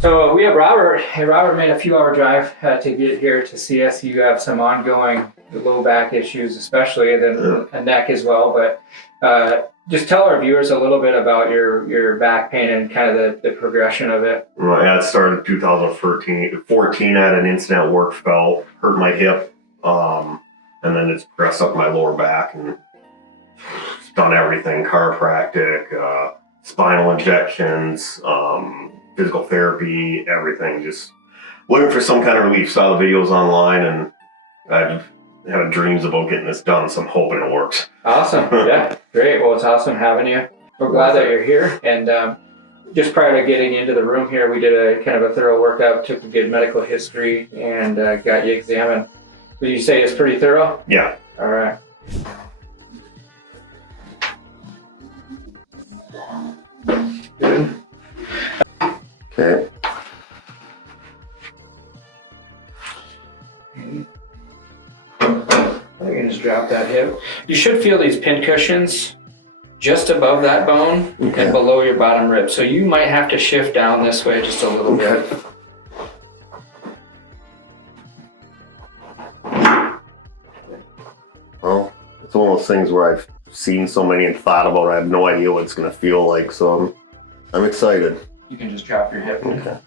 So we have Robert. Hey, Robert made a few hour drive to get here to see us. You have some ongoing low back issues, especially, and then a neck as well. But just tell our viewers a little bit about your back pain and kind of the progression of it. Well, yeah, it started in 2014. I had an incident at work, fell, hurt my hip, and then it's progressed up my lower back and it's done everything: chiropractic, spinal injections, physical therapy, everything. Just looking for some kind of relief. Saw the videos online and I had dreams about getting this done, so I'm hoping it works. Awesome. Yeah, great. Well, it's awesome having you. We're glad that you're here. And just prior to getting into the room here, we did a kind of a thorough workup, took a good medical history, and got you examined. Would you say it's pretty thorough? Yeah. All right. Good. Okay. You can just drop that hip. You should feel these pin cushions just above that bone and below your bottom rib. So you might have to shift down this way just a little bit. Well, it's one of those things where I've seen so many and thought about it. I have no idea what it's going to feel like, so I'm excited. You can just drop your hip. Okay.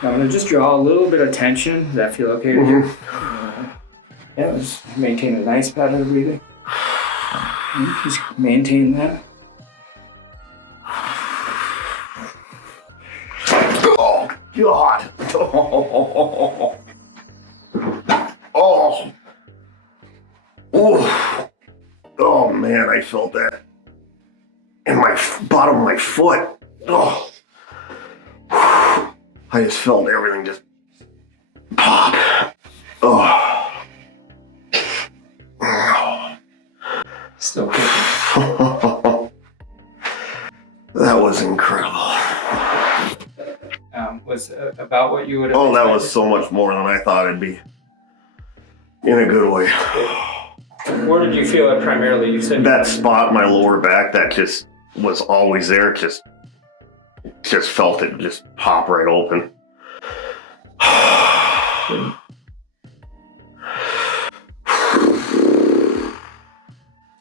I'm going to just draw a little bit of tension. Does that feel okay to you? Yeah, just maintain a nice pattern of breathing. Just maintain that. Oh, God. Oh. Oh. Oh, man, I felt that in my bottom of my foot. Oh. I just felt everything just pop. Oh. Still kicking. That was incredible. Was about what you would have Oh, that expected? was so much more than I thought it'd be. In a good way. Where did you feel it primarily? You said That spot in my lower back that just was always there, just felt it just pop right open.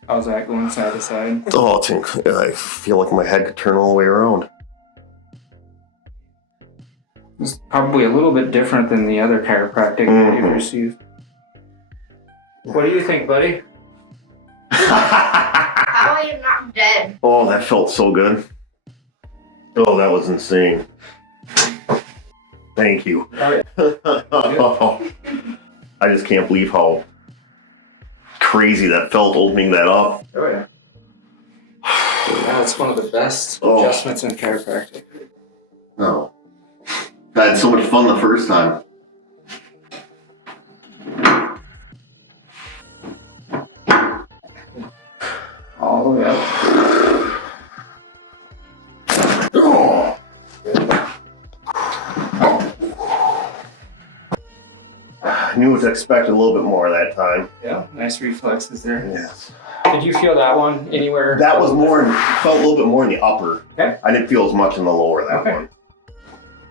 how's that going side to side? Oh, I feel like my head could turn all the way around. It's probably a little bit different than the other chiropractic that you've received. What do you think, buddy? How are you not dead? Oh, that felt so good. Oh, that was insane. Thank you. Oh, I just can't believe how crazy that felt opening that up. Oh yeah. Yeah, it's one of the best Oh. adjustments in chiropractic. Oh. I had so much fun the first time. All the way up. Oh. I knew it was expected a little bit more that time. Yeah, nice reflexes there. Yes. Did you feel that one anywhere? That was more, felt a little bit more in the upper. Okay. I didn't feel as much in the lower, that Okay. one.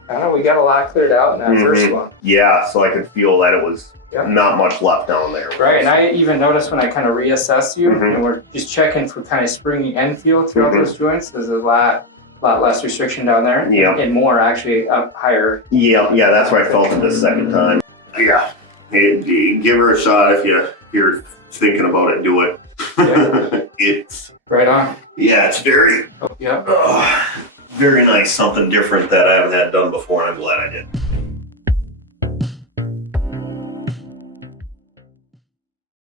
I don't know, we got a lot cleared out in that first one. Yeah, so I could feel that it was Yep. not much left down there. Right, and I even noticed when I kind of reassessed you, Mhm. and we're just checking for kind of springy end feel throughout Mhm. those joints. There's a lot less restriction down there. Yep. And more actually up higher. Yeah, that's where I felt it the second time. Yeah, give her a shot if you're thinking about it. Do it. Yeah. It's Right on. it's very Oh, yeah. very nice, something different that I haven't had done before, and I'm glad I did.